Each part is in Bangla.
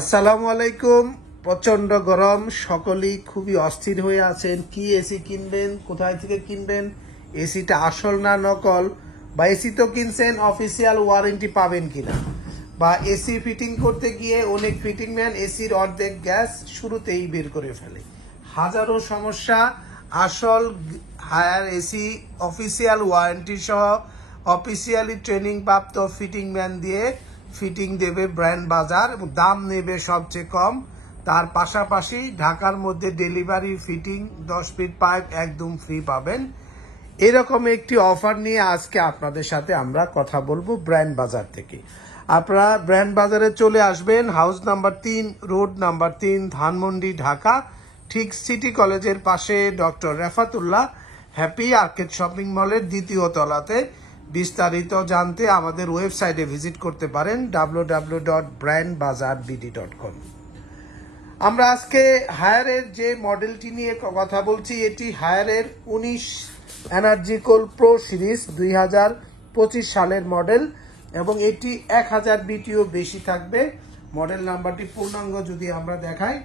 আসসালামু আলাইকুম। প্রচন্ড গরম, সকলেই খুবই অস্থির হয়ে আছেন। কি এসি কিনবেন, কোথায় থেকে কিনবেন, এসিটা আসল না নকল, বা এসি তো কিনছেন অফিসিয়াল ওয়ারেন্টি পাবেন কিনা, বা এসি ফিটিং করতে গিয়ে অনেক ফিটিং ম্যান এসির অর্ধেক গ্যাস শুরুতেই বের করে ফেলে। হাজারো সমস্যা। আসল হায়ার এসি অফিসিয়াল ওয়ারেন্টি সহ অফিসিয়ালি ট্রেনিং প্রাপ্ত ফিটিং ম্যান দিয়ে ফিটিং দেবে ব্র্যান্ড বাজার, এবং দাম নেবে সবচেয়ে কম। তার পাশাপাশি ঢাকার মধ্যে ডেলিভারি, ফিটিং, 10 ফিট পাইপ একদম ফ্রি পাবেন। এরকম একটি অফার নিয়ে আজকে আপনাদের সাথে আমরা কথা বলবো ব্র্যান্ড বাজার থেকে। আপনারা ব্র্যান্ড বাজারে চলে আসবেন, house number 3, road number 3, Dhanmondi, Dhaka. ঠিক সিটি কলেজের পাশে doctor Refatullah happy arcade shopping মলের দ্বিতীয় তলাতে। বিস্তারিত জানতে আমাদের ওয়েবসাইটে ভিজিট করতে পারেন www.brandbazarbd.com। আমরা আজকে হায়ারের যে মডেলটি নিয়ে কথা বলছি, এটি হায়ারের 19 এনার্জিকোল প্রো সিরিজ 2025 সালের মডেল, এবং এটি 1000 বিটিও বেশি থাকবে। মডেল নাম্বারটি পূর্ণাঙ্গ যদি আমরা দেখাই,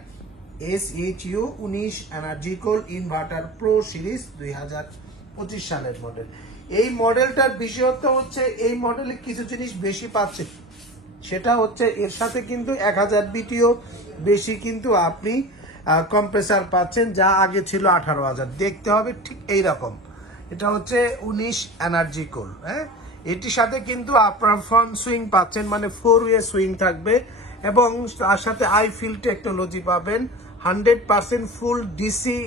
SHU 19 এনার্জিকোল ইনভার্টার প্রো সিরিজ 2025 সালের মডেল। এই মডেলটার বিশেষত্ব হচ্ছে এই মডেলে কিছু জিনিস বেশি পাচ্ছে, সেটা হচ্ছে এর সাথে কিন্তু 1000 বিটিও বেশি কিন্তু আপনি কম্প্রেসার পাচ্ছেন, যা আগে ছিল 18,000। দেখতে হবে ঠিক এই রকম। এটা হচ্ছে 19 এনার্জিকোল। হ্যাঁ, এটির সাথে কিন্তু আপনার ফ্রন্ট সুইং পাচ্ছেন, মানে 4 ওয়ে সুইং থাকবে, এবং তার সাথে আইফিল টেকনোলজি পাবেন। 100% ফুল ডিসি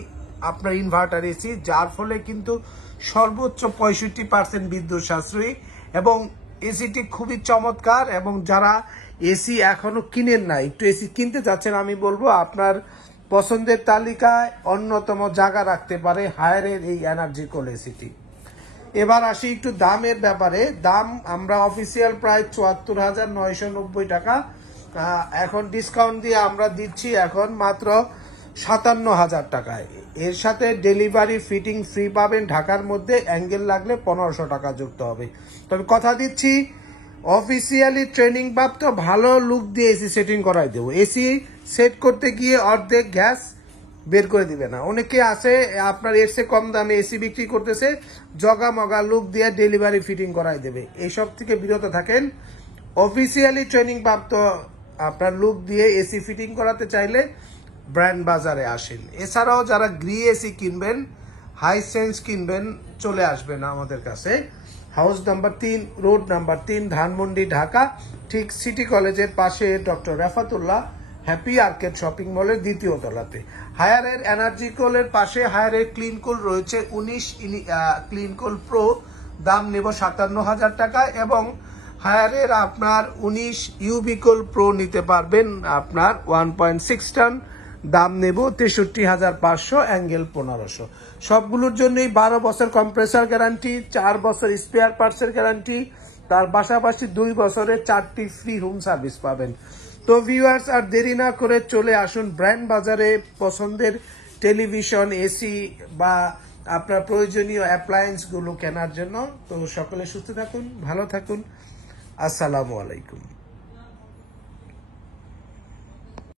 আপনার ইনভার্টার এসি, যার ফলে কিন্তু সর্বোচ্চ 65% বিদ্যুৎ সাশ্রয়ী, এবং এসিটি খুবই চমৎকার। এবং যারা এসি এখনো কিনেন না, একটু এসি কিনতে যাচ্ছেন, আমি বলবো আপনার পছন্দের তালিকায় অন্যতম জায়গা রাখতে পারে হায়ারের এই এনার্জিকোল এসিটি। এবার আসি একটু দামের ব্যাপারে। দাম আমরা অফিসিয়াল প্রায় 74,990 টাকা, এখন ডিসকাউন্ট দিয়ে আমরা দিচ্ছি এখন মাত্র 57,000 টাকায়। এর সাথে ডেলিভারি, ফিটিং ফ্রি পাবেন। ঢাকার মধ্যে অ্যাঙ্গেল লাগলে 1500 টাকা যুক্ত হবে। তবে কথা দিচ্ছি, অফিসিয়ালি ট্রেনিং প্রাপ্ত ভালো লুক দিয়ে এসি সেটিং করাই দেবো। এসি সেট করতে গিয়ে অর্ধেক গ্যাস বের করে দিবে না। অনেকে আছে আপনার এর চেয়ে কম দামে এসি বিক্রি করতেছে, জগা মগা লুক দিয়ে ডেলিভারি, ফিটিং করাই দেবে। এইসব থেকে বিরত থাকেন। অফিসিয়ালি ট্রেনিং প্রাপ্ত আপনার লুক দিয়ে এসি ফিটিং করাতে চাইলে ব্র্যান্ড বাজারে আসেন। এছাড়াও যারা গ্রি এসি কিনবেন, হাই সেন্স কিনবেন, চলে আসবেন আমাদের কাছে। House number 3, road number 3, Dhanmondi, Dhaka. ঠিক সিটি কলেজের পাশে doctor Refatullah happy arcade shopping মলের দ্বিতীয় তলাতে। হায়ারের এনার্জিকোলের পাশে হায়ারের ক্লিনকুল রয়েছে 19 ক্লিনকুল প্রো, দাম নেব 57,000 টাকা। এবং হায়ারের আপনার 19 ইউবিকোল প্রো নিতে পারবেন আপনার 1.6 টন, দাম নেব 63,500, অ্যাঙ্গেল 1500। সবগুলোর জন্যই 12 বছর কম্প্রেসার গ্যারান্টি, 4 বছর স্পেয়ার পার্টসের গ্যারান্টি, তার পাশাপাশি 2 বছরের 4টি ফ্রি হোম সার্ভিস পাবেন। তো ভিউয়ার্স, আর দেরি না করে চলে আসুন ব্র্যান্ড বাজারে পছন্দের টেলিভিশন, এসি বা আপনার প্রয়োজনীয় অ্যাপ্লায়েন্সগুলো কেনার জন্য। তো সকলে সুস্থ থাকুন, ভালো থাকুন। আসসালামু আলাইকুম।